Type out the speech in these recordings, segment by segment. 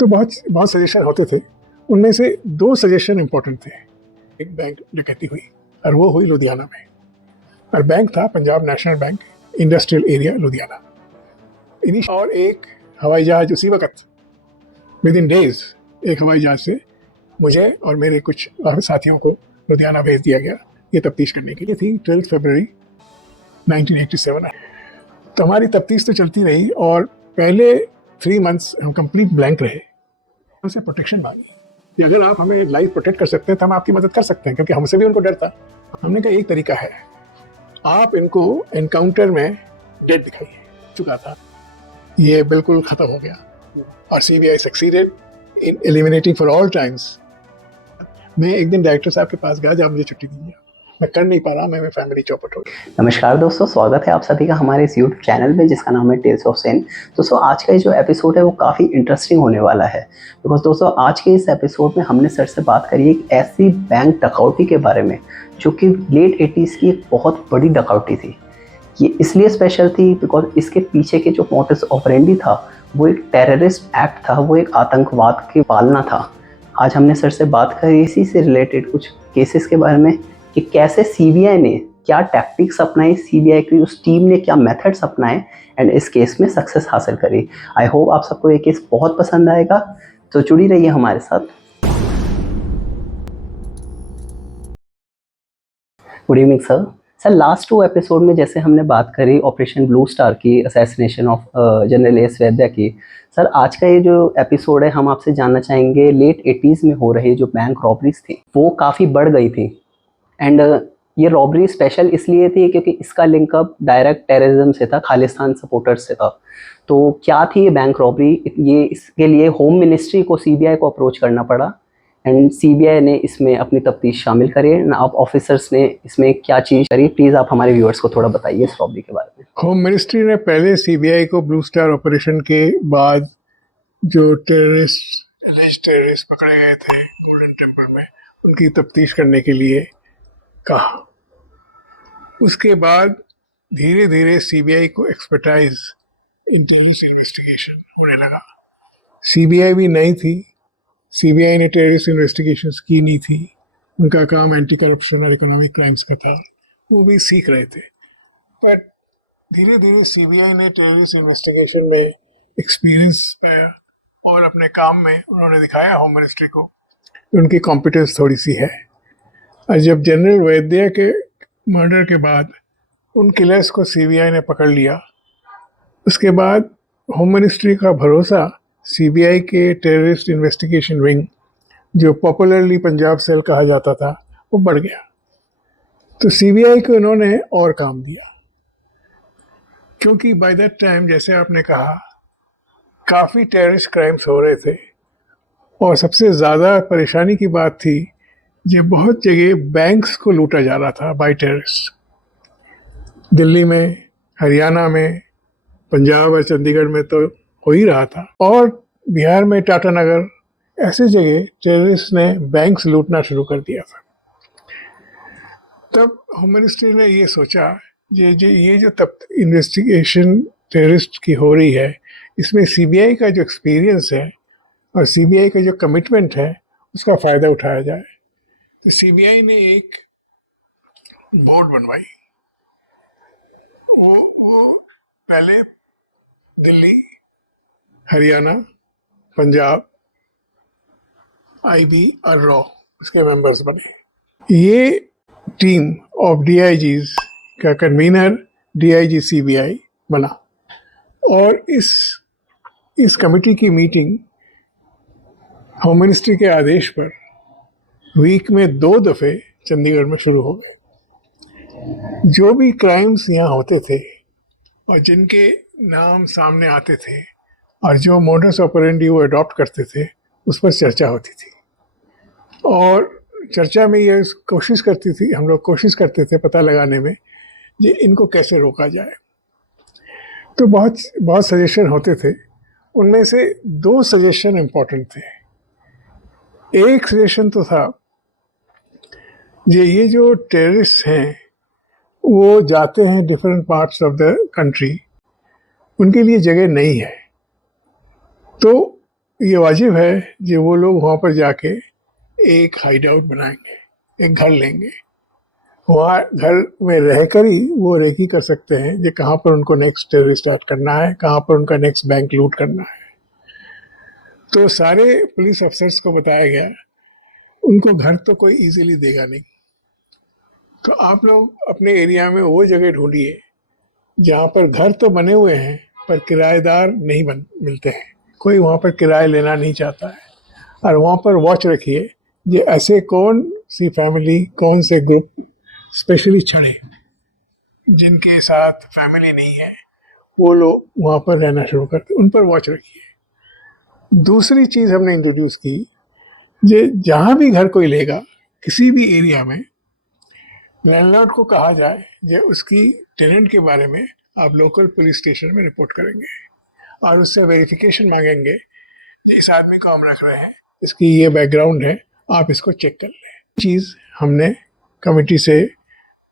तो बहुत बहुत सजेशन होते थे, उनमें से 2 सजेशन इम्पोर्टेंट थे। एक बैंक डकैती हुई और वो हुई लुधियाना में, और बैंक था Punjab national bank, industrial area Ludhiana. और एक हवाई जहाज उसी वक्त विद इन डेज एक हवाई जहाज से मुझे और मेरे कुछ और साथियों को लुधियाना भेज दिया गया ये तफ्तीश करने के लिए। थी 12 फरवरी 1987। तो हमारी तफ्तीश तो चलती रही और पहले 3 मंथ्स हम कंप्लीट ब्लैंक रहे। उनसे प्रोटेक्शन मांगी कि अगर आप हमें लाइफ प्रोटेक्ट कर सकते हैं तो हम आपकी मदद कर सकते हैं, क्योंकि हमसे भी उनको डर था। हमने कहा एक तरीका है, आप इनको एनकाउंटर में डेड दिखाइए। चुका था, ये बिल्कुल खत्म हो गया और CBI succeeded in eliminating for all times. मैं एक दिन डायरेक्टर साहब के पास गया, जब मुझे छुट्टी दी, मैं कर नहीं पा रहा, मैं फैमिली चौपट हो गई। नमस्कार दोस्तों, स्वागत है आप सभी का हमारे इस यूट्यूब चैनल में जिसका नाम है टेल्स ऑफ सेन। दोस्तों आज का ये जो एपिसोड है वो काफ़ी इंटरेस्टिंग होने वाला है, बिकॉज दोस्तों आज के इस एपिसोड में हमने सर से बात करी एक ऐसी बैंक डकैती के बारे में जो कि लेट 80s की एक बहुत बड़ी डकैती थी। ये इसलिए स्पेशल थी बिकॉज इसके पीछे के जो मोटिव्स ऑपरेंडी था वो एक टेररिस्ट एक्ट था, वो एक आतंकवाद की पालना था। आज हमने सर से बात करी इसी से रिलेटेड कुछ केसेस के बारे में कि कैसे सीबीआई ने क्या टैक्टिक्स अपनाई, सीबीआई की उस टीम ने क्या मेथड्स अपनाए एंड इस केस में सक्सेस हासिल करी। आई होप आप सबको ये केस बहुत पसंद आएगा, तो जुड़ी रहिए हमारे साथ। Good evening sir. Sir last 2 episode में जैसे हमने बात करी ऑपरेशन ब्लू स्टार की, असैसिनेशन ऑफ जनरल एस वैद्या की, सर आज का ये जो एपिसोड है हम आपसे जानना चाहेंगे लेट 80s में हो रही जो बैंक रॉबरीज थी वो काफ़ी बढ़ गई थी एंड ये रॉबरी स्पेशल इसलिए थी क्योंकि इसका लिंकअप डायरेक्ट टेररिज्म से था, खालिस्तान सपोर्टर्स से था। तो क्या थी ये बैंक रॉबरी? ये इसके लिए होम मिनिस्ट्री को सीबीआई को अप्रोच करना पड़ा एंड सीबीआई ने इसमें अपनी तफ्तीश शामिल करी। आप ऑफिसर्स ने इसमें क्या चीज़ करी, प्लीज़ आप हमारे व्यूअर्स को थोड़ा बताइए इस रॉबरी के बारे में। होम मिनिस्ट्री ने पहले सीबीआई को ब्लू स्टार ऑपरेशन के बाद जो टेररिस्ट पकड़े गए थे गोल्डन टेम्पल में, उनकी तफ्तीश करने के लिए कहा। उसके बाद धीरे धीरे सीबीआई को एक्सपर्टाइज इंटेलिजेंस इन्वेस्टिगेशन होने लगा। सीबीआई भी नई थी, सीबीआई ने टेररिस्ट इन्वेस्टिगेशंस की नहीं थी, उनका काम एंटी करप्शन और इकोनॉमिक क्राइम्स का था, वो भी सीख रहे थे। पर धीरे धीरे सीबीआई ने टेररिस्ट इन्वेस्टिगेशन में एक्सपीरियंस पाया और अपने काम में उन्होंने दिखाया होम मिनिस्ट्री को उनकी कॉम्पिटेंस थोड़ी सी है। और जब जनरल वैद्या के मर्डर के बाद उन किलर्स को सीबीआई ने पकड़ लिया, उसके बाद होम मिनिस्ट्री का भरोसा सीबीआई के टेररिस्ट इन्वेस्टिगेशन विंग, जो पॉपुलरली पंजाब सेल कहा जाता था, वो बढ़ गया। तो सीबीआई को उन्होंने और काम दिया, क्योंकि बाय दैट टाइम जैसे आपने कहा काफ़ी टेररिस्ट क्राइम्स हो रहे थे और सबसे ज़्यादा परेशानी की बात थी जब बहुत जगह बैंक्स को लूटा जा रहा था बाय टेररिस्ट। दिल्ली में, हरियाणा में, पंजाब और चंडीगढ़ में तो हो ही रहा था, और बिहार में टाटा नगर, ऐसे जगह टेररिस्ट ने बैंक्स लूटना शुरू कर दिया था। तब होम मिनिस्ट्री ने ये सोचा ये जो तब इन्वेस्टिगेशन टेररिस्ट की हो रही है, इसमें सीबीआई का जो एक्सपीरियंस है और सीबीआई का जो कमिटमेंट है उसका फ़ायदा उठाया जाए। तो सीबीआई ने एक बोर्ड बनवाई। वो पहले दिल्ली, हरियाणा, पंजाब, आईबी और रॉ उसके मेंबर्स बने। ये टीम ऑफ डीआईजीज का कन्वीनर डीआईजी सीबीआई बना और इस कमेटी की मीटिंग होम मिनिस्ट्री के आदेश पर वीक में 2 दफ़े चंडीगढ़ में शुरू हो गए। जो भी क्राइम्स यहाँ होते थे और जिनके नाम सामने आते थे और जो मोडस ऑपरेंडी वो अडॉप्ट करते थे, उस पर चर्चा होती थी। और चर्चा में ये हम लोग कोशिश करते थे पता लगाने में कि इनको कैसे रोका जाए। तो बहुत बहुत सजेशन होते थे, उनमें से 2 सजेशन इम्पोर्टेंट थे। एक सजेशन तो था ये जो टेररिस्ट हैं वो जाते हैं different parts of the country, उनके लिए जगह नहीं है, तो ये वाजिब है कि वो लोग वहाँ पर जाके एक हाइड आउट बनाएंगे, एक घर लेंगे, वहाँ घर में रहकर ही वो रेकी कर सकते हैं कि कहाँ पर उनको नेक्स्ट टेरर स्टार्ट करना है, कहाँ पर उनका नेक्स्ट बैंक लूट करना है। तो सारे पुलिस अफसर्स को बताया गया उनको घर तो कोई इजीली देगा नहीं, तो आप लोग अपने एरिया में वो जगह ढूंढिए जहाँ पर घर तो बने हुए हैं पर किराएदार नहीं मिलते हैं, कोई वहाँ पर किराया लेना नहीं चाहता है, और वहाँ पर वॉच रखिए ये ऐसे कौन सी फैमिली, कौन से ग्रुप स्पेशली छड़े जिनके साथ फैमिली नहीं है, वो लोग वहाँ पर रहना शुरू करते, उन पर वॉच रखिए। दूसरी चीज़ हमने इंट्रोड्यूस की, ये जहाँ भी घर कोई लेगा किसी भी एरिया में, लैंडलॉर्ड को कहा जाए कि उसकी टेनेंट के बारे में आप लोकल पुलिस स्टेशन में रिपोर्ट करेंगे और उससे वेरिफिकेशन मांगेंगे कि इस आदमी को हम रख रहे हैं, इसकी ये बैकग्राउंड है, आप इसको चेक कर लें। चीज़ हमने कमेटी से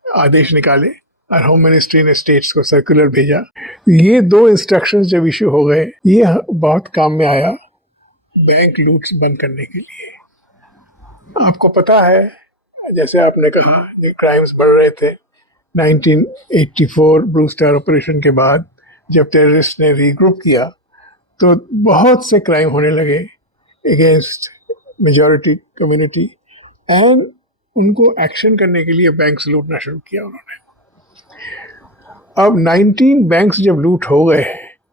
आदेश निकाले और होम मिनिस्ट्री ने स्टेट्स को सर्कुलर भेजा। ये दो इंस्ट्रक्शंस जब इशू हो गए, ये बहुत काम में आया बैंक लूट्स बंद करने के लिए। आपको पता है, जैसे आपने कहा, जो क्राइम्स बढ़ रहे थे 1984 ब्लू स्टार ऑपरेशन के बाद, जब टेररिस्ट ने रीग्रुप किया तो बहुत से क्राइम होने लगे अगेंस्ट मेजॉरिटी कम्युनिटी, एंड उनको एक्शन करने के लिए बैंक्स लूटना शुरू किया उन्होंने। अब 19 बैंक्स जब लूट हो गए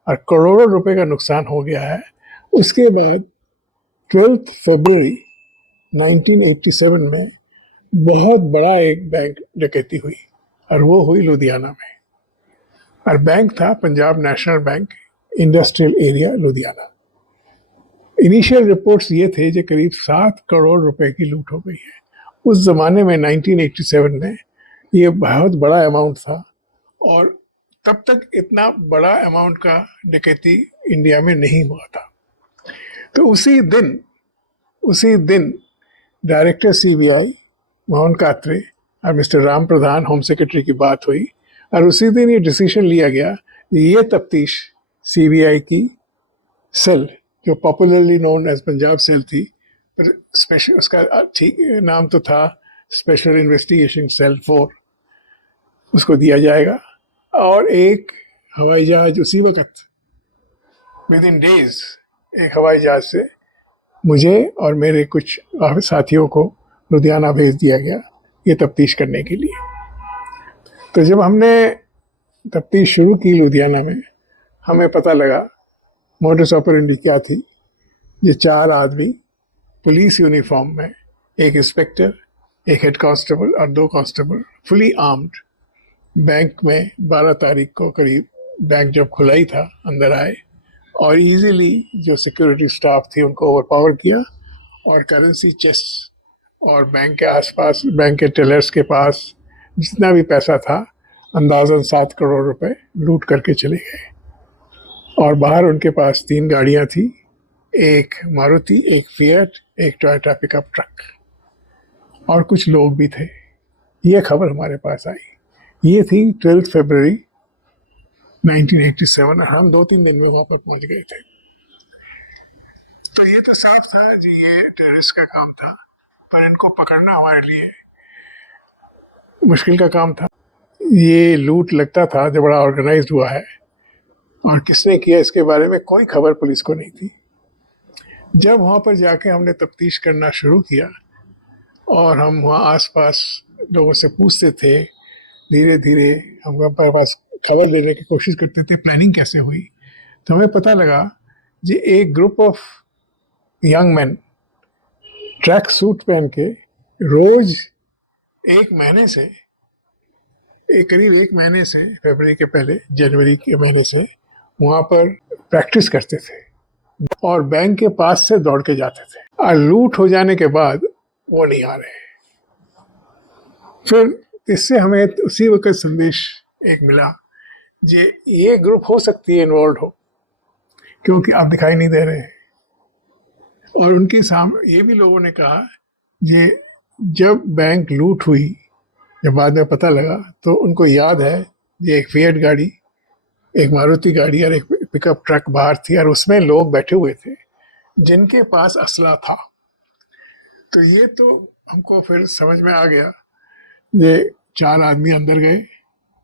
और करोड़ों रुपए का नुकसान हो गया है, उसके बाद 12 फरवरी 1987 में बहुत बड़ा एक बैंक डकैती हुई और वो हुई लुधियाना में, और बैंक था Punjab national bank, industrial area Ludhiana. Initial reports ये थे कि करीब 7 करोड़ रुपए की लूट हो गई है। उस ज़माने में 1987 में ये बहुत बड़ा अमाउंट था, और तब तक इतना बड़ा अमाउंट का डकैती इंडिया में नहीं हुआ था। तो उसी दिन डायरेक्टर सीबीआई मोहन कात्रे और mister Ram Pradhan home secretary की बात हुई, और उसी दिन ये डिसीजन लिया गया ये तफ्तीश सीबीआई की सेल, जो popularly known as Punjab cell थी, पर स्पेशल उसका ठीक नाम तो था स्पेशल इन्वेस्टिगेशन सेल 4, उसको दिया जाएगा। और एक हवाई जहाज उसी वक्त विद इन डेज, एक हवाई जहाज से मुझे और मेरे कुछ साथियों को लुधियाना भेज दिया गया ये तफ्तीश करने के लिए। तो जब हमने तफ्तीश शुरू की लुधियाना में, हमें पता लगा मोडस ऑपरेंडी क्या थी। ये 4 आदमी पुलिस यूनिफॉर्म में, एक इंस्पेक्टर, एक हेड कांस्टेबल और 2 कांस्टेबल, फुली आर्म्ड, बैंक में 12 तारीख को करीब बैंक जब खुला ही था अंदर आए और इजीली जो सिक्योरिटी स्टाफ थी उनको ओवरपावर किया, और करेंसी चेस्ट और बैंक के आसपास, बैंक के टेलर्स के पास जितना भी पैसा था, अंदाज़न 7 करोड़ रुपए लूट करके चले गए। और बाहर उनके पास 3 गाड़ियां थी, एक मारुति, एक फिएट, एक टोयोटा पिकअप ट्रक, और कुछ लोग भी थे। ये खबर हमारे पास आई। ये थी 12 फरवरी 1987, और हम 2-3 दिन में वहाँ पर पहुँच गए थे। तो ये तो साफ था जी, ये टेररिस्ट का काम था, पर इनको पकड़ना हमारे लिए मुश्किल का काम था। ये लूट लगता था जो बड़ा ऑर्गेनाइज्ड हुआ है, और किसने किया इसके बारे में कोई खबर पुलिस को नहीं थी। जब वहाँ पर जाके हमने तफ्तीश करना शुरू किया और हम वहाँ आसपास लोगों से पूछते थे, धीरे धीरे हम पास खबर देने की कोशिश करते थे प्लानिंग कैसे हुई, तो हमें पता लगा कि एक group of young man track suit पहन के रोज करीब एक महीने से फरवरी के पहले, जनवरी के महीने से वहाँ पर प्रैक्टिस करते थे और बैंक के पास से दौड़ के जाते थे, और लूट हो जाने के बाद वो नहीं आ रहे। फिर इससे हमें उसी वक्त संदेश एक मिला, ये ग्रुप हो सकती है इन्वॉल्व हो, क्योंकि आप दिखाई नहीं दे रहे हैं। और उनके सामने ये भी लोगों ने कहा, ये जब बैंक लूट हुई, जब बाद में पता लगा, तो उनको याद है ये एक फिएट गाड़ी, एक मारुति गाड़ी और एक पिकअप ट्रक बाहर थी, और उसमें लोग बैठे हुए थे जिनके पास असला था। तो ये तो हमको फिर समझ में आ गया। ये 4 आदमी अंदर गए,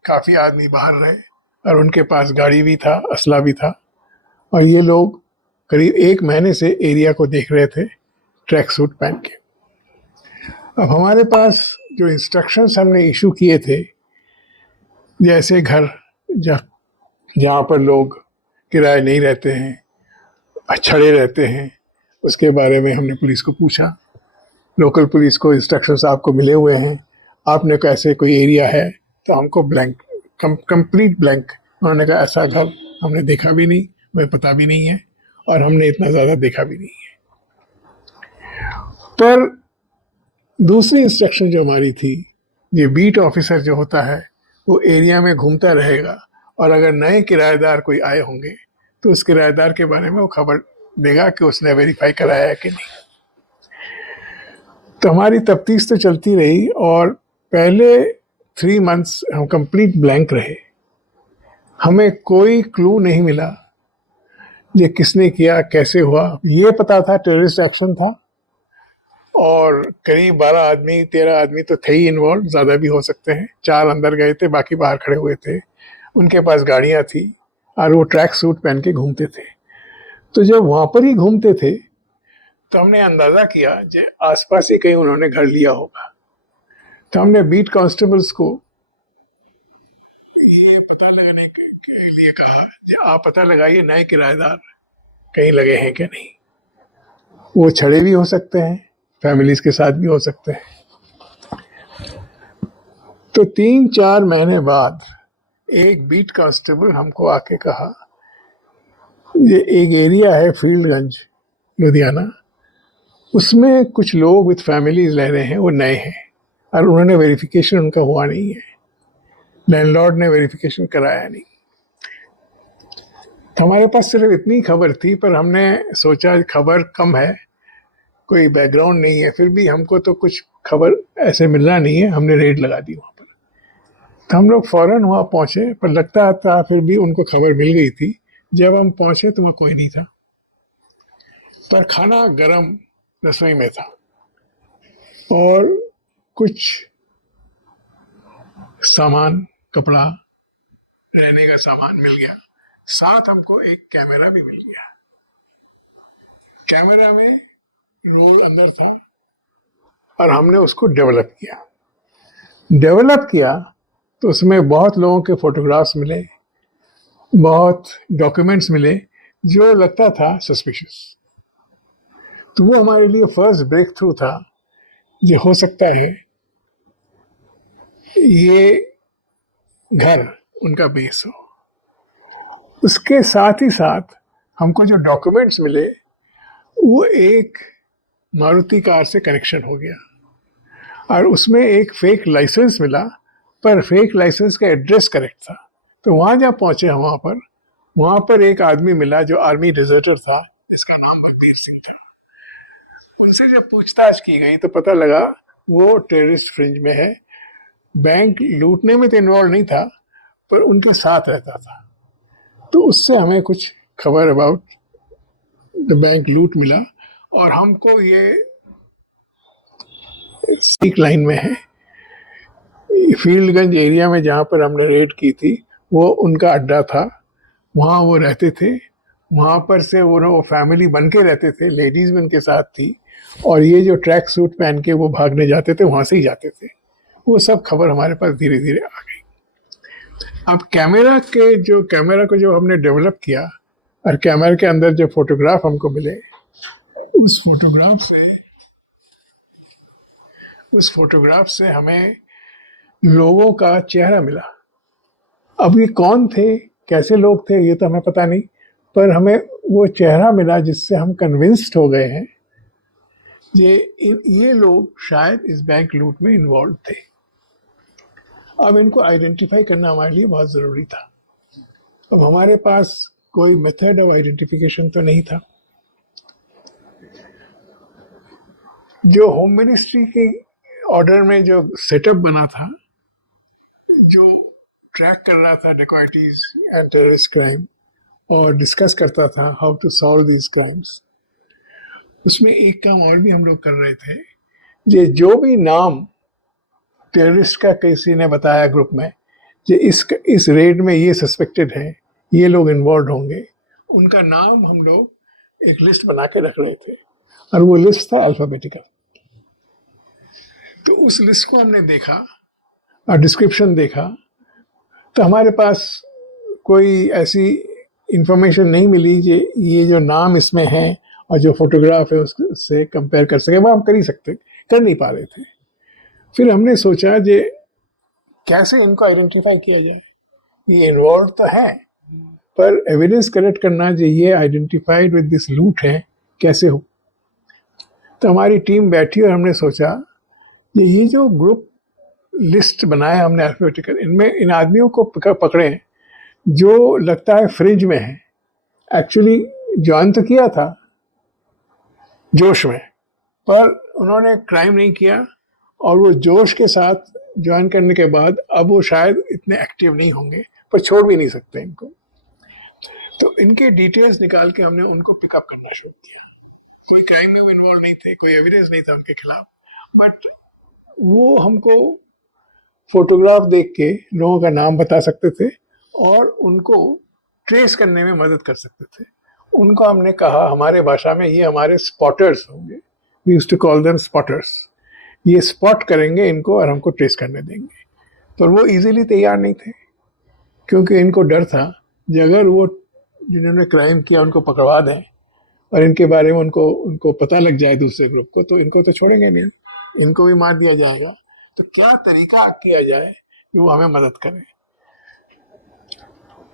काफ़ी आदमी बाहर रहे, और उनके पास गाड़ी भी था, असला भी था। और ये लोग करीब 1 महीने से एरिया को देख रहे थे ट्रैक सूट पहन के। अब हमारे पास जो इंस्ट्रक्शंस हमने इशू किए थे, जैसे घर जहाँ पर लोग किराए नहीं रहते हैं, छड़े रहते हैं, उसके बारे में हमने पुलिस को पूछा। लोकल पुलिस को इंस्ट्रक्शंस आपको मिले हुए हैं, आपने कैसे कोई एरिया है, तो हमको ब्लैंक, कंप्लीट ब्लैंक। उन्होंने कहा ऐसा घर हमने देखा भी नहीं, हमें पता भी नहीं है, और हमने इतना ज़्यादा देखा भी नहीं है। पर दूसरी इंस्ट्रक्शन जो हमारी थी, ये बीट ऑफिसर जो होता है वो एरिया में घूमता रहेगा, और अगर नए किराएदार कोई आए होंगे तो उस किराएदार के बारे में वो खबर देगा कि उसने वेरीफाई कराया है कि नहीं। तो हमारी तफ्तीश तो चलती रही, और पहले 3 मंथ्स हम कंप्लीट ब्लैंक रहे। हमें कोई क्लू नहीं मिला ये किसने किया, कैसे हुआ। ये पता था टेररिस्ट एक्शन था, और करीब 12 आदमी 13 आदमी तो थे ही इन्वॉल्व, ज़्यादा भी हो सकते हैं। 4 अंदर गए थे, बाकी बाहर खड़े हुए थे। उनके पास गाड़ियाँ थी, और वो ट्रैक सूट पहन के घूमते थे। तो जब वहाँ पर ही घूमते थे तो हमने अंदाज़ा किया कि आसपास ही कहीं उन्होंने घर लिया होगा। तो हमने बीट कांस्टेबल्स को ये पता लगाने के लिए कहा कि आप पता लगाइए नए किराएदार कहीं लगे हैं कि नहीं। वो छड़े भी हो सकते हैं, फैमिलीज के साथ भी हो सकते हैं। तो 3-4 महीने बाद एक बीट कांस्टेबल हमको आके कहा, ये एक एरिया है फील्डगंज, लुधियाना, उसमें कुछ लोग विद फैमिलीज रह रहे हैं, वो नए हैं, और उन्होंने वेरिफिकेशन उनका हुआ नहीं है, लैंडलॉर्ड ने वेरिफिकेशन कराया नहीं। तो हमारे पास सिर्फ इतनी खबर थी, पर हमने सोचा खबर कम है, कोई बैकग्राउंड नहीं है, फिर भी हमको तो कुछ खबर ऐसे मिलना नहीं है, हमने रेड लगा दी वहाँ पर। तो हम लोग फ़ौरन वहाँ पहुँचे, पर लगता था फिर भी उनको खबर मिल गई थी। जब हम पहुँचे तो वहाँ कोई नहीं था, पर खाना गरम रसोई में था, और कुछ सामान, कपड़ा, रहने का सामान मिल गया। साथ हमको एक कैमरा भी मिल गया। कैमरा में रोल अंदर था, और हमने उसको डेवलप किया। तो उसमें बहुत लोगों के फोटोग्राफ्स मिले, बहुत डॉक्यूमेंट्स मिले जो लगता था सस्पिशियस। तो वो हमारे लिए फर्स्ट ब्रेक थ्रू था, जो हो सकता है ये घर उनका बेस हो। उसके साथ ही साथ हमको जो डॉक्यूमेंट्स मिले, वो एक मारुति कार से कनेक्शन हो गया, और उसमें एक फेक लाइसेंस मिला, पर फेक लाइसेंस का एड्रेस करेक्ट था। तो वहाँ जहाँ पहुँचे हम, वहाँ पर एक आदमी मिला जो आर्मी डिजर्टर था, जिसका नाम बलबीर सिंह था। उनसे जब पूछताछ की गई तो पता लगा वो टेररिस्ट फ्रिंज में है। बैंक लूटने में तो इन्वॉल्व नहीं था, पर उनके साथ रहता था। तो उससे हमें कुछ खबर अबाउट द बैंक लूट मिला, और हमको ये सीक लाइन में है, फील्डगंज एरिया में जहाँ पर हमने रेड की थी, वो उनका अड्डा था, वहाँ वो रहते थे। वहाँ पर से वो फैमिली बन के रहते थे, लेडीज़ भी उनके साथ थी, और ये जो ट्रैक सूट पहन के वो भागने जाते थे, वहाँ से ही जाते थे। वो सब खबर हमारे पास धीरे धीरे आ गई। अब कैमरा को जो हमने डेवलप किया, और कैमरा के अंदर जो फोटोग्राफ हमको मिले, उस फोटोग्राफ से हमें लोगों का चेहरा मिला। अब ये कौन थे, कैसे लोग थे, ये तो हमें पता नहीं, पर हमें वो चेहरा मिला जिससे हम कन्विंस्ड हो गए हैं ये लोग शायद इस बैंक लूट में इन्वॉल्व थे। अब इनको आइडेंटिफाई करना हमारे लिए बहुत ज़रूरी था। अब हमारे पास कोई मेथड ऑफ आइडेंटिफिकेशन तो नहीं था। जो होम मिनिस्ट्री के ऑर्डर में जो सेटअप बना था, जो ट्रैक कर रहा था डेकोइटीज एंड टेररिस्ट क्राइम, और डिस्कस करता था how to solve these crimes, उसमें एक काम और भी हम लोग कर रहे थे, ये जो भी नाम टेररिस्ट का किसी ने बताया ग्रुप में, ये इस रेड में ये सस्पेक्टेड है, ये लोग इन्वॉल्व होंगे, उनका नाम हम लोग एक लिस्ट बना के रख रहे थे, और वो लिस्ट था अल्फाबेटिकल। तो उस लिस्ट को हमने देखा और डिस्क्रिप्शन देखा, तो हमारे पास कोई ऐसी इंफॉर्मेशन नहीं मिली कि ये जो नाम इसमें है और जो फोटोग्राफ है उससे कंपेयर कर सके, वो हम कर नहीं पा रहे थे। फिर हमने सोचा जे कैसे इनको आइडेंटिफाई किया जाए, ये इन्वॉल्व तो है, पर एविडेंस कलेक्ट करना जो ये आइडेंटिफाइड विद दिस लूट है, कैसे हो। तो हमारी टीम बैठी और हमने सोचा ये जो ग्रुप लिस्ट बनाया हमने अल्फाबेटिकल, इनमें इन आदमियों को पकड़े जो लगता है फ्रिंज में है, एक्चुअली ज्वाइन तो किया था जोश में, पर उन्होंने क्राइम नहीं किया, और वो जोश के साथ ज्वाइन करने के बाद अब वो शायद इतने एक्टिव नहीं होंगे, पर छोड़ भी नहीं सकते इनको। तो इनके डिटेल्स निकाल के हमने उनको पिकअप करना शुरू किया। कोई क्राइम में वो इन्वॉल्व नहीं थे, कोई एविडेंस नहीं था उनके खिलाफ, बट वो हमको फोटोग्राफ देख के लोगों का नाम बता सकते थे और उनको ट्रेस करने में मदद कर सकते थे। उनको हमने कहा हमारे भाषा में ये हमारे स्पॉटर्स होंगे, we used to call them spotters. ये स्पॉट करेंगे इनको और हमको ट्रेस करने देंगे। पर वो इजीली तैयार नहीं थे, क्योंकि इनको डर था कि अगर वो जिन्होंने क्राइम किया उनको पकड़वा दें और इनके बारे में उनको पता लग जाए दूसरे ग्रुप को, तो इनको तो छोड़ेंगे नहीं, इनको भी मार दिया जाएगा। तो क्या तरीका किया जाए कि वो हमें मदद करें।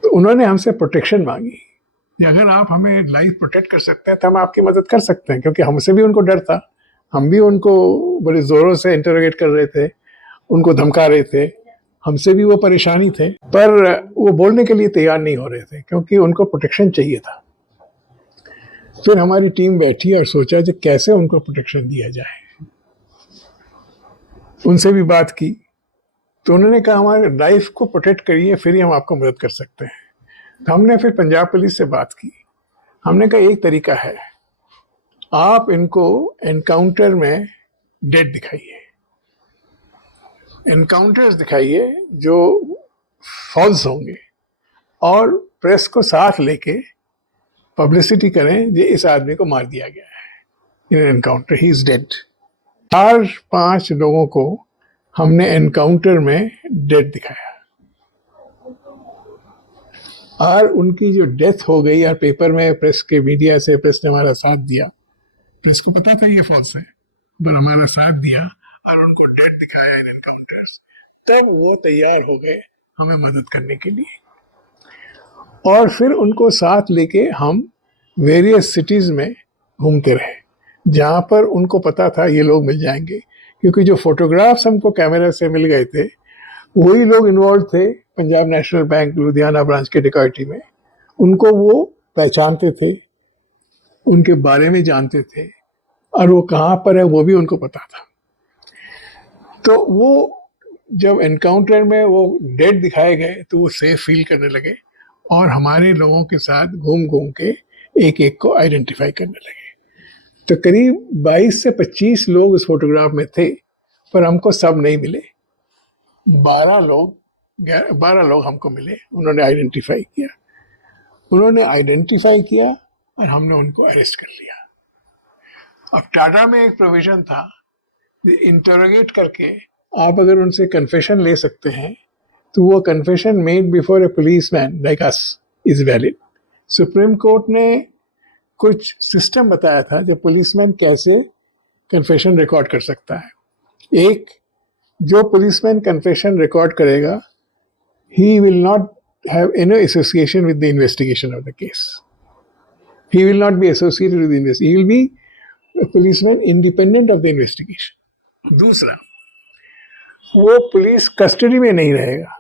तो उन्होंने हमसे प्रोटेक्शन मांगी कि अगर आप हमें लाइफ प्रोटेक्ट कर सकते हैं तो हम आपकी मदद कर सकते हैं, क्योंकि हमसे भी उनको डर था, हम भी उनको बड़े ज़ोरों से इंटरोगेट कर रहे थे, उनको धमका रहे थे, हमसे भी वो परेशानी थे, पर वो बोलने के लिए तैयार नहीं हो रहे थे क्योंकि उनको प्रोटेक्शन चाहिए था। फिर हमारी टीम बैठी और सोचा कि कैसे उनको प्रोटेक्शन दिया जाए। उनसे भी बात की तो उन्होंने कहा हमारे लाइफ को प्रोटेक्ट करिए, फिर ही हम आपको मदद कर सकते हैं। तो हमने फिर पंजाब पुलिस से बात की। हमने कहा एक तरीका है, आप इनको एनकाउंटर में डेड दिखाइए, एनकाउंटर्स दिखाइए जो फॉल्स होंगे, और प्रेस को साथ लेके पब्लिसिटी करें कि इस आदमी को मार दिया गया है इन एनकाउंटर, ही इज डेड। 4-5 लोगों को हमने एनकाउंटर में डेड दिखाया, और उनकी जो डेथ हो गई और पेपर में प्रेस के मीडिया से प्रेस ने हमारा साथ दिया, प्रेस को पता था ये फॉल्स है, पर हमारा साथ दिया और उनको डेड दिखाया इन एनकाउंटर्स, तब वो तैयार हो गए हमें मदद करने के लिए। और फिर उनको साथ लेके हम वेरियस सिटीज़ में घूमते रहे जहाँ पर उनको पता था ये लोग मिल जाएंगे, क्योंकि जो फोटोग्राफ्स हमको कैमरा से मिल गए थे वही लोग इन्वॉल्व थे Punjab national bank Ludhiana branch के डिकॉयटी में। उनको वो पहचानते थे, उनके बारे में जानते थे, और वो कहाँ पर है वो भी उनको पता था। तो वो जब एनकाउंटर में वो डेड दिखाए गए तो वो सेफ फील करने लगे और हमारे लोगों के साथ घूम घूम के एक एक को आइडेंटिफाई करने लगे। तो करीब 22 से 25 लोग उस फोटोग्राफ में थे, पर हमको सब नहीं मिले। 12 लोग हमको मिले, उन्होंने आइडेंटिफाई किया और हमने उनको अरेस्ट कर लिया। अब टाटा में एक प्रोविजन था, इंटरोगेट करके आप अगर उनसे कन्फेशन ले सकते हैं तो वो confession made before A policeman like us is valid. Supreme court ने कुछ सिस्टम बताया था जब पुलिसमैन कैसे कन्फेशन रिकॉर्ड कर सकता है। एक, जो पुलिसमैन कन्फेशन रिकॉर्ड करेगा, he will not have any association with the investigation of the case. He will not be associated with the investigation. He will be a policeman independent of the investigation. दूसरा, वो police custody में नहीं रहेगा,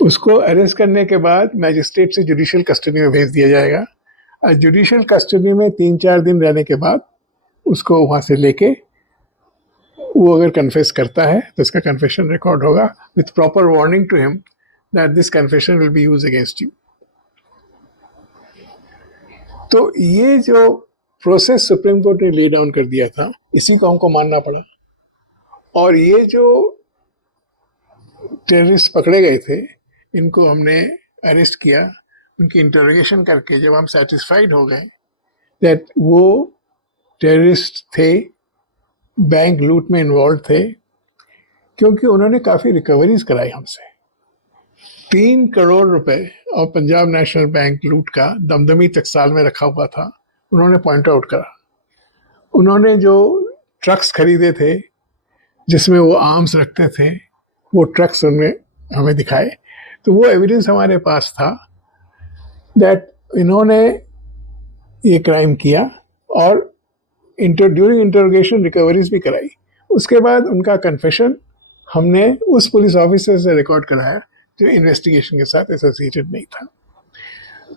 उसको arrest करने के बाद magistrate से जुडिशियल कस्टडी में भेज दिया जाएगा, और जुडिशियल कस्टडी में 3-4 दिन रहने के बाद उसको वहाँ से लेके वो अगर कन्फेस करता है तो इसका कन्फेशन रिकॉर्ड होगा with proper warning to him that this confession will be used against you. तो ये जो प्रोसेस सुप्रीम कोर्ट ने ले डाउन कर दिया था, इसी को हमको मानना पड़ा। और ये जो टेररिस्ट पकड़े गए थे, इनको हमने अरेस्ट किया, उनकी इंटरोगेशन करके जब हम सेटिस्फाइड हो गए दैट वो टेररिस्ट थे, बैंक लूट में इन्वॉल्व थे, क्योंकि उन्होंने काफ़ी रिकवरीज कराई हमसे। 3 करोड़ रुपए और पंजाब नेशनल बैंक लूट का दमदमी टकसाल में रखा हुआ था, उन्होंने पॉइंट आउट करा। उन्होंने जो ट्रक्स खरीदे थे जिसमें वो आर्म्स रखते थे, वो ट्रक्स उनमें हमें दिखाए। तो वो एविडेंस हमारे पास था दैट इन्होंने ये क्राइम किया, और ड्यूरिंग इंटरोगेशन रिकवरीज भी कराई। उसके बाद उनका कन्फेशन हमने उस पुलिस ऑफिसर से रिकॉर्ड कराया जो इन्वेस्टिगेशन के साथ एसोसिएटेड नहीं था।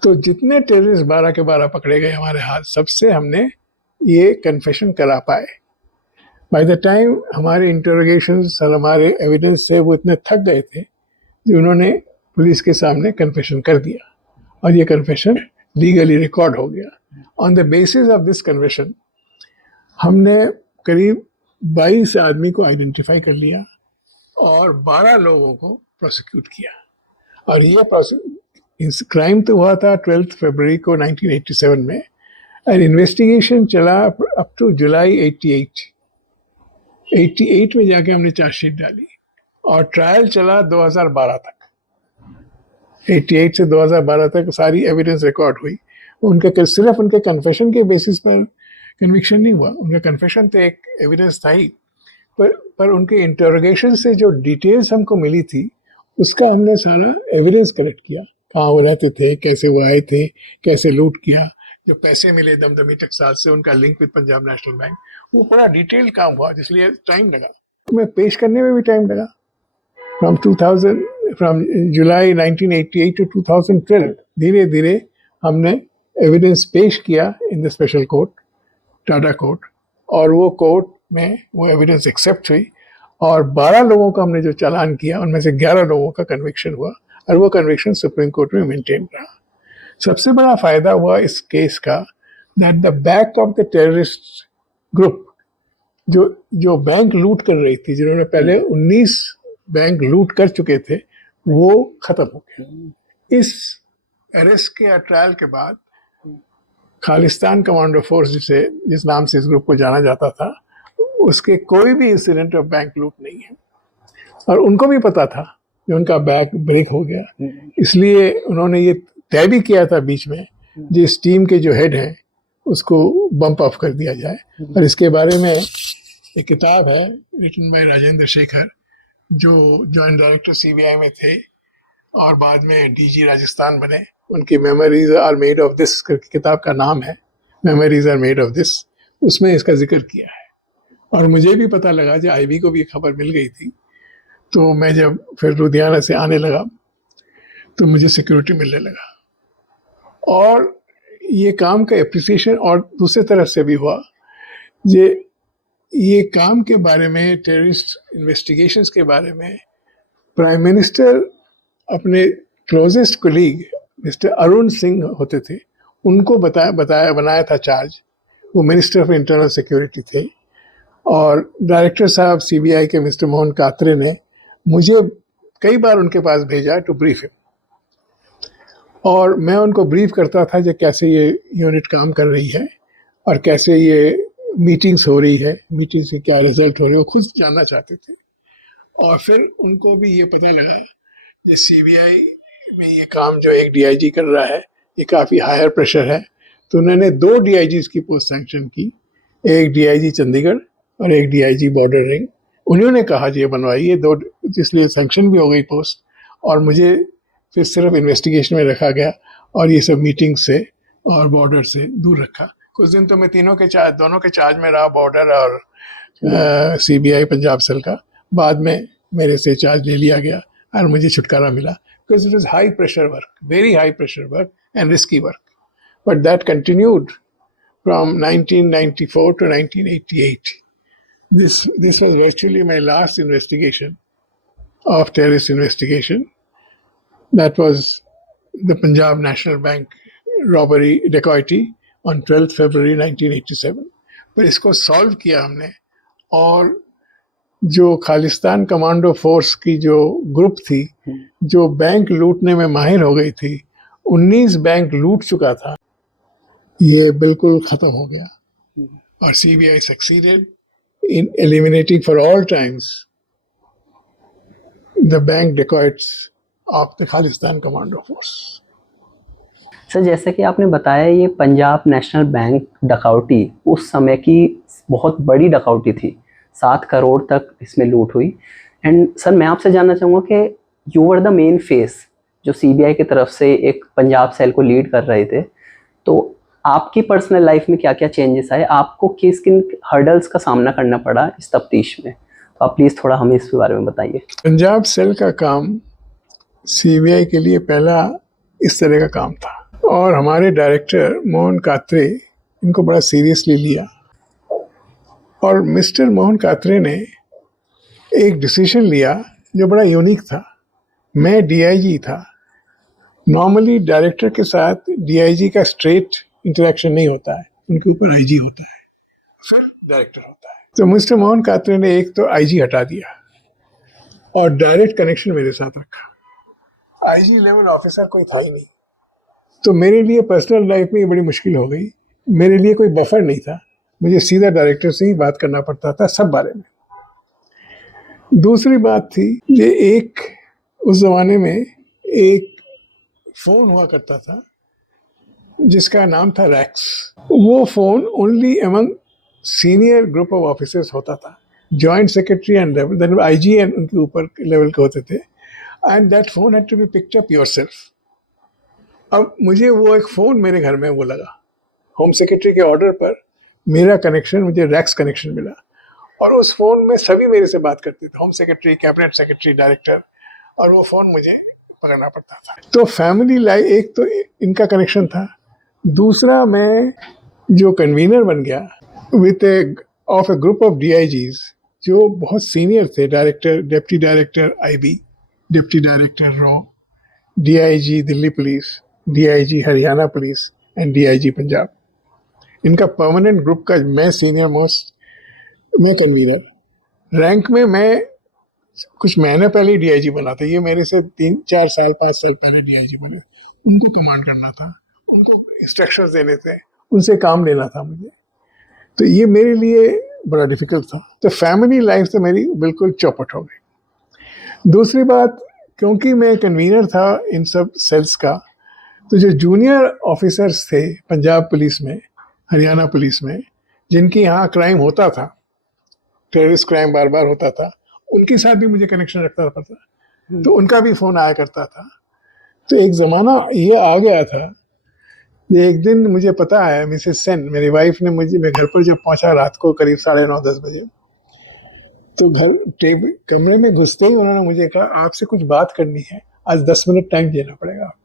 तो जितने टेररिस्ट 12 के 12 पकड़े गए हमारे हाथ, सबसे हमने ये कन्फेशन करा पाए। बाय द टाइम हमारे इंटरोगेशंस और हमारे एविडेंस से वो इतने थक गए थे कि उन्होंने पुलिस के सामने कन्फेशन कर दिया, और ये कन्फेशन लीगली रिकॉर्ड हो गया। On the basis of this confession हमने करीब 22 आदमी को आइडेंटिफाई कर लिया और 12 लोगों को प्रोसिक्यूट किया। और ये क्राइम तो हुआ था 12 फरवरी को 1987 में, और इन्वेस्टिगेशन चला अप टू जुलाई 88 में जाके हमने चार्जशीट डाली, और ट्रायल चला 2012 तक। 88 से 2012 तक सारी एविडेंस रिकॉर्ड हुई। उनके सिर्फ उनके कन्फेशन के बेसिस पर कन्विक्शन नहीं हुआ, उनका कन्फेशन तो एक एविडेंस था ही, पर उनके इंटरोगेशन से जो डिटेल्स हमको मिली थी उसका हमने सारा एविडेंस कलेक्ट किया। कहाँ वो रहते थे, कैसे वो आए थे, कैसे लूट किया, जो पैसे मिले दमदमी टकसाल से, उनका link with Punjab national bank, वो बड़ा डिटेल काम हुआ, जिसलिए टाइम लगा। मैं पेश करने में भी टाइम लगा। फ्रॉम जुलाई 1988 टू 2012 धीरे धीरे हमने एविडेंस पेश किया in the special court, Tata court, और वो कोर्ट में वो एविडेंस एक्सेप्ट हुई, और 12 लोगों का हमने जो चालान किया उनमें से 11 लोगों का कन्विक्शन हुआ, और वो कन्विक्शन सुप्रीम कोर्ट में मेंटेन रहा। सबसे बड़ा फायदा हुआ इस केस का that the back of the terrorist group जो बैंक लूट कर रही थी, जिन्होंने पहले 19 बैंक लूट कर चुके थे, वो खत्म हो गया। इस अरेस्ट के ट्रायल के बाद खालिस्तान कमांडो फोर्स जिस नाम से इस ग्रुप को जाना जाता था, उसके कोई भी इंसिडेंट ऑफ बैंक लूट नहीं है, और उनको भी पता था कि उनका बैंक ब्रेक हो गया। इसलिए उन्होंने ये तय भी किया था बीच में, जिस टीम के जो हेड हैं उसको बम्प ऑफ कर दिया जाए। और इसके बारे में एक किताब है रिटन बाय राजेंद्र शेखर, जो जॉइंट डायरेक्टर सीबीआई में थे और बाद में डीजी राजस्थान बने। उनकी memories are made of this, किताब का नाम है memories are made of this. उसमें इसका जिक्र किया है, और मुझे भी पता लगा, जब आईबी को भी खबर मिल गई थी, तो मैं जब फिर लुधियाना से आने लगा तो मुझे सिक्योरिटी मिलने लगा, और ये काम का एप्रिसिएशन और दूसरे तरफ से भी हुआ। ये काम के बारे में, टेररिस्ट इन्वेस्टिगेशंस के बारे में, प्राइम मिनिस्टर अपने closest colleague mister Arun Singh होते थे, उनको बनाया था चार्ज। वो मिनिस्टर ऑफ इंटरनल सिक्योरिटी थे, और डायरेक्टर साहब सीबीआई के मिस्टर मोहन कात्रे ने मुझे कई बार उनके पास भेजा टू ब्रीफ हिम, और मैं उनको ब्रीफ करता था कि कैसे ये यूनिट काम कर रही है और कैसे ये मीटिंग्स हो रही है, मीटिंग से क्या रिजल्ट हो रही है, वो खुद जानना चाहते थे। और फिर उनको भी ये पता लगा कि सीबीआई में ये काम जो एक डीआईजी कर रहा है ये काफ़ी हायर प्रेशर है, तो उन्होंने 2 डीआईजीज की पोस्ट सैंक्शन की, एक डीआईजी चंडीगढ़ और एक डीआईजी बॉर्डर रिंग। उन्होंने कहा जी ये बनवाइए 2, इसलिए सैंक्शन भी हो गई पोस्ट, और मुझे फिर सिर्फ इन्वेस्टिगेशन में रखा गया और ये सब मीटिंग से और बॉर्डर से दूर रखा। कुछ दिन तो मैं दोनों के चार्ज में रहा, बॉर्डर और सीबीआई पंजाब सेल का। बाद में मेरे से चार्ज ले लिया गया और मुझे छुटकारा मिला, because it was high pressure work, very high pressure work and risky work, but that continued from 1994 to 1988. This was virtually my last investigation of terrorist investigation. That was the Punjab National Bank robbery dacoity on 12 फरवरी 1987। पर इसको solve किया हमने, और जो Khalistan commando force की जो group थी, जो बैंक लूटने में माहिर हो गई थी, 19 बैंक लूट चुका था, ये बिल्कुल खत्म हो गया। और CBI succeeded in eliminating for all times the bank dacoits of the Khalistan Commando Force. Sir जैसे कि आपने बताया ये पंजाब नेशनल बैंक डकैती उस समय की बहुत बड़ी डकैती थी, 7 करोड़ तक इसमें लूट हुई। एंड सर मैं आपसे जानना चाहूँगा कि you were the main face जो सीबीआई की तरफ से एक पंजाब सेल को लीड कर रहे थे, तो आपकी पर्सनल लाइफ में क्या क्या चेंजेस आए, आपको किस किन हर्डल्स का सामना करना पड़ा इस तफ्तीश में, तो आप प्लीज़ थोड़ा हमें इसके बारे में बताइए। पंजाब सेल का काम सीबीआई के लिए पहला इस तरह का काम था, और हमारे डायरेक्टर मोहन कात्रे इनको बड़ा सीरियसली लिया। और मिस्टर मोहन कात्रे ने एक डिसीजन लिया जो बड़ा यूनिक था। मैं डीआईजी था, नॉर्मली डायरेक्टर के साथ डीआईजी का स्ट्रेट इंटरेक्शन नहीं होता है, उनके ऊपर आईजी होता है, फिर डायरेक्टर होता है। तो मिस्टर मोहन कात्रे ने एक तो आईजी हटा दिया और डायरेक्ट कनेक्शन मेरे साथ रखा। आईजी लेवल ऑफिसर कोई था ही नहीं, तो मेरे लिए पर्सनल लाइफ में ये बड़ी मुश्किल हो गई। मेरे लिए कोई बफर नहीं था, मुझे सीधा डायरेक्टर से ही बात करना पड़ता था सब बारे में। दूसरी बात थी, ये एक उस जमाने में एक फोन हुआ करता था जिसका नाम था रैक्स। वो phone only among senior group of officers होता था, joint secretary and then IG and उनके ऊपर लेवल के होते थे, and that phone had to be picked up yourself. अब मुझे वो एक फोन मेरे घर में वो लगा, होम सेक्रेटरी के ऑर्डर पर मेरा कनेक्शन, मुझे रैक्स कनेक्शन मिला, और उस फोन में सभी मेरे से बात करते थे, home secretary, cabinet secretary, director, और वो फोन मुझे पकड़ना पड़ता था। तो फैमिली लाइफ, एक तो इनका कनेक्शन था, दूसरा मैं जो कन्वीनर बन गया with of a group of DIGs जो बहुत सीनियर थे, director, deputy director IB, deputy director रॉ, DIG Delhi police, DIG Haryana police and DIG Punjab. इनका परमानेंट ग्रुप का मैं सीनियर मोस्ट, मैं कन्वीनर। रैंक में मैं कुछ महीने पहले डीआईजी बना था, ये मेरे से 3-4 साल 5 साल पहले डीआईजी बने। उनको कमांड करना था, उनको इंस्ट्रक्शंस देने थे, उनसे काम लेना था मुझे, तो ये मेरे लिए बड़ा डिफिकल्ट था। तो फैमिली लाइफ तो मेरी बिल्कुल चौपट हो गई। दूसरी बात, क्योंकि मैं कन्वीनर था इन सब सेल्स का, तो जो जूनियर ऑफिसर्स थे पंजाब पुलिस में, हरियाणा पुलिस में, जिनकी यहाँ क्राइम होता था, टेररिस्ट क्राइम बार बार होता था, उनके साथ भी मुझे कनेक्शन रखना पड़ता, तो उनका भी फ़ोन आया करता था। तो एक ज़माना ये आ गया था, एक दिन मुझे पता है मिसेस सेन, मेरी वाइफ ने मुझे, मैं घर पर जब पहुंचा रात को करीब 9:30-10 बजे, तो कमरे में घुसते ही उन्होंने मुझे कहा, आपसे कुछ बात करनी है, आज 10 मिनट टाइम देना पड़ेगा आपको।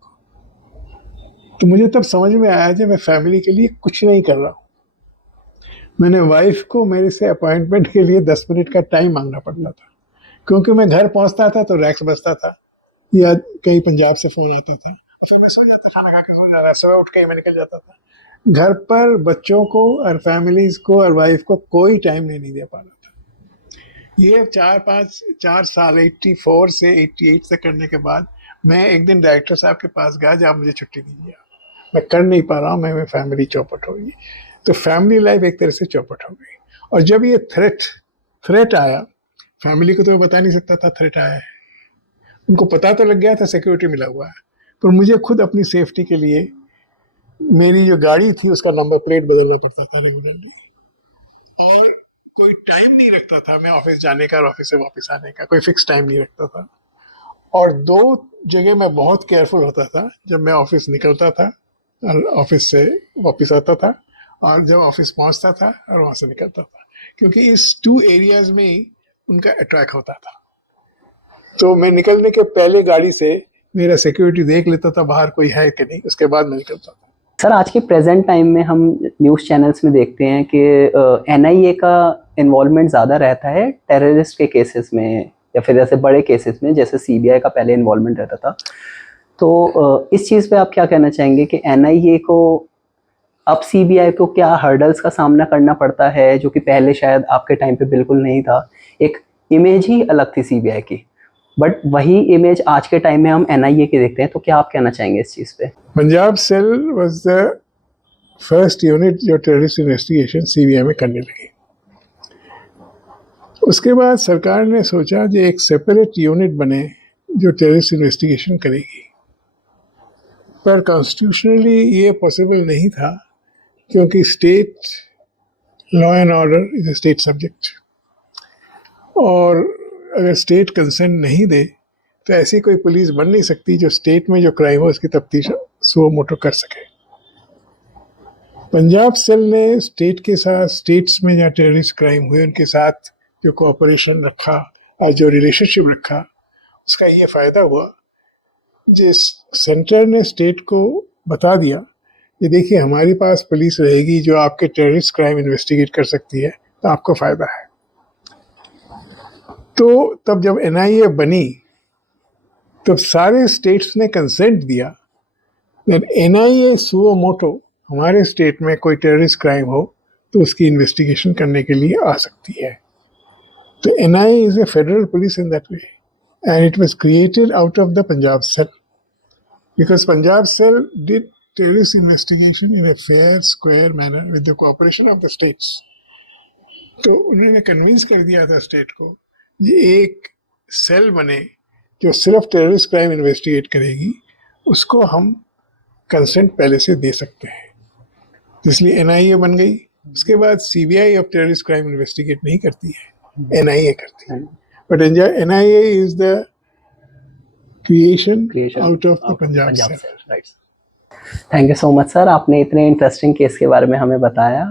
तो मुझे तब समझ में आया कि मैं फैमिली के लिए कुछ नहीं कर रहा हूँ। मैंने वाइफ को मेरे से अपॉइंटमेंट के लिए 10 मिनट का टाइम मांगना पड़ता था, क्योंकि मैं घर पहुंचता था तो रैक्स बजता था या कहीं पंजाब से फोन आता था, फिर मैं सो जाता, खाना खा के सो जाता, सुबह उठ के मैं निकल जाता था। घर पर बच्चों को और फैमिलीज को और वाइफ को कोई टाइम नहीं दे पा रहा था। ये 4 साल 84 से 88 तक करने के बाद मैं एक दिन डायरेक्टर साहब के पास गया, जब मुझे छुट्टी दीजिए, मैं कर नहीं पा रहा हूँ, मैं फैमिली चौपट हो गई। तो फैमिली लाइफ एक तरह से चौपट हो गई। और जब ये थ्रेट आया, फैमिली को तो मैं बता नहीं सकता था थ्रेट आया है, उनको पता तो लग गया था सिक्योरिटी मिला हुआ है, पर मुझे खुद अपनी सेफ्टी के लिए मेरी जो गाड़ी थी उसका नंबर प्लेट बदलना पड़ता था रेगुलरली, और कोई टाइम नहीं रखता था मैं ऑफिस जाने का और ऑफिस से वापस आने का, कोई फिक्स टाइम नहीं रखता था। और 2 जगह मैं बहुत केयरफुल होता था, जब मैं ऑफिस निकलता था और ऑफिस से वापस आता था, और जब ऑफिस पहुंचता था और वहां से निकलता था, क्योंकि इस 2 एरियाज में ही उनका अटैक होता था। तो मैं निकलने के पहले गाड़ी से मेरा सिक्योरिटी देख लेता था बाहर कोई है कि नहीं, उसके बाद मैं निकलता था। सर आज के प्रेजेंट टाइम में हम न्यूज़ चैनल्स में देखते हैं कि एनआईए का इन्वॉल्वमेंट ज़्यादा रहता है टेररिस्ट के केसेस में, या फिर ऐसे बड़े केसेस में, जैसे सीबीआई का पहले इन्वॉल्वमेंट रहता था। तो इस चीज़ पे आप क्या कहना चाहेंगे कि एनआईए को अब सीबीआई को क्या हर्डल्स का सामना करना पड़ता है जो कि पहले शायद आपके टाइम पे बिल्कुल नहीं था। एक इमेज ही अलग थी सीबीआई की, बट वही इमेज आज के टाइम में हम एनआईए की देखते हैं। तो क्या आप कहना चाहेंगे इस चीज़ पे? Punjab cell was the first unit जो टेररिस्ट इन्वेस्टिगेशन सीबीआई में करने लगी। उसके बाद सरकार ने सोचा कि एक सेपरेट यूनिट बने जो टेररिस्ट इन्वेस्टिगेशन करेगी, पर कॉन्स्टिट्यूशनली ये पॉसिबल नहीं था क्योंकि state law and order is a state subject, और अगर स्टेट कंसेंट नहीं दे तो ऐसी कोई पुलिस बन नहीं सकती जो स्टेट में जो क्राइम हो उसकी तफ्तीश सुओ मोटो कर सके। पंजाब सेल ने स्टेट के साथ, स्टेट्स में जहाँ टेररिस्ट क्राइम हुए उनके साथ जो कोऑपरेशन रखा और जो रिलेशनशिप रखा, उसका ये फ़ायदा हुआ जिस सेंटर ने स्टेट को बता दिया कि देखिए हमारे पास पुलिस रहेगी जो आपके टेररिस्ट क्राइम इन्वेस्टिगेट कर सकती है, तो आपको फ़ायदा है। तो तब जब एनआईए बनी तब सारे स्टेट्स ने कंसेंट दिया दैट एनआईए सुओ मोटो हमारे स्टेट में कोई टेररिस्ट क्राइम हो तो उसकी इन्वेस्टिगेशन करने के लिए आ सकती है। तो NIA is a federal police in that way, and it was created out of the Punjab cell because Punjab cell did terrorist investigation in a fair, square manner with the cooperation of the states. तो उन्होंने convince कर दिया था state को ये एक cell बने जो सिर्फ टेररिस्ट क्राइम इन्वेस्टिगेट करेगी, उसको हम कंसेंट पहले से दे सकते हैं, इसलिए एनआईए बन गई। उसके बाद सीबीआई अब टेररिस्ट क्राइम इन्वेस्टिगेट नहीं करती है, एनआईए करती है, but NIA is the creation out of the Punjab cell. Thank you so much sir, आपने इतने इंटरेस्टिंग केस के बारे में हमें बताया।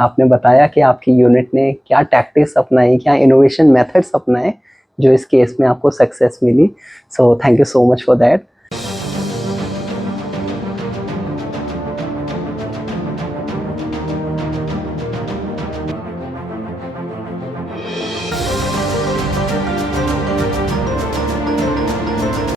आपने बताया कि आपकी यूनिट ने क्या टैक्टिक्स अपनाई, क्या इनोवेशन मेथड्स अपनाए जो इस केस में आपको सक्सेस मिली। So thank you so much for that.